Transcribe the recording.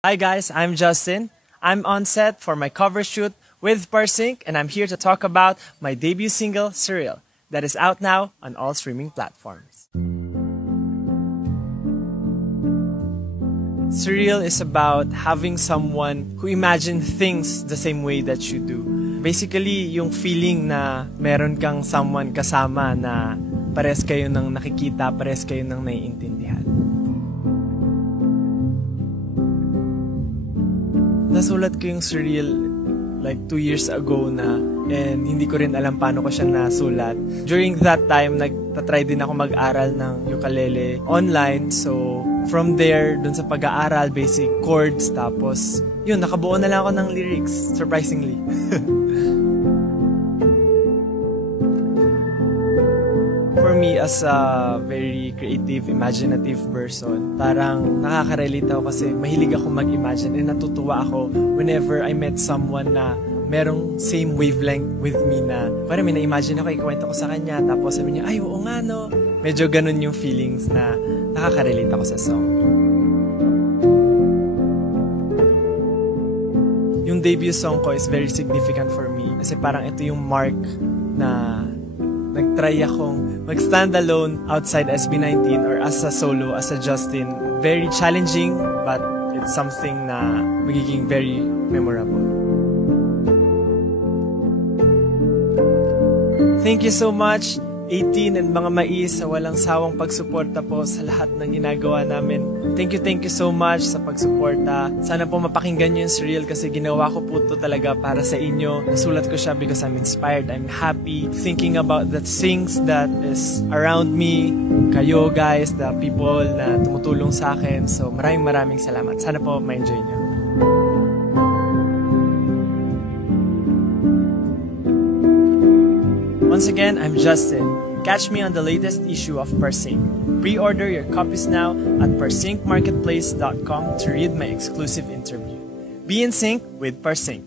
Hi guys, I'm Justin. I'm on set for my cover shoot with Parsync, and I'm here to talk about my debut single, Surreal, that is out now on all streaming platforms. Surreal is about having someone who imagine things the same way that you do. Basically, yung feeling na meron kang someone kasama na pares kayo ng nakikita, pares kayo ng naiintindihan. Nasulat ko yung Surreal like 2 years ago na, and hindi ko rin alam paano ko siya nasulat. During that time, nagtatry din ako mag-aral ng ukulele online. So, from there, dun sa pag-aaral, basic chords, tapos, yun, nakabuo na lang ako ng lyrics, surprisingly. For me, as a very creative, imaginative person, parang nakaka-relate ako kasi mahilig ako mag-imagine and natutuwa ako whenever I met someone na merong same wavelength with me na parang may na-imagine ako, ikwento ko sa kanya, tapos sabi niya, ay, oo nga no. Medyo ganun yung feelings na nakaka-relate ako sa song. Yung debut song ko is very significant for me kasi parang ito yung mark na nag-try akong mag-stand alone outside SB19 or as a solo, as a Justin. Very challenging, but it's something na magiging very memorable. Thank you so much, 18 and mga mais, sa walang sawang pagsuporta po sa lahat ng ginagawa namin. Thank you so much sa pagsuporta. Sana po mapakinggan nyo yung Surreal kasi ginawa ko po ito talaga para sa inyo. Nasulat ko siya because I'm inspired, I'm happy, thinking about the things that is around me, kayo guys, the people na tumutulong sa akin. So maraming salamat. Sana po ma-enjoy nyo. Once again, I'm Justin. Catch me on the latest issue of Parsync. Pre-order your copies now at parsyncmarketplace.com to read my exclusive interview. Be in sync with Parsync.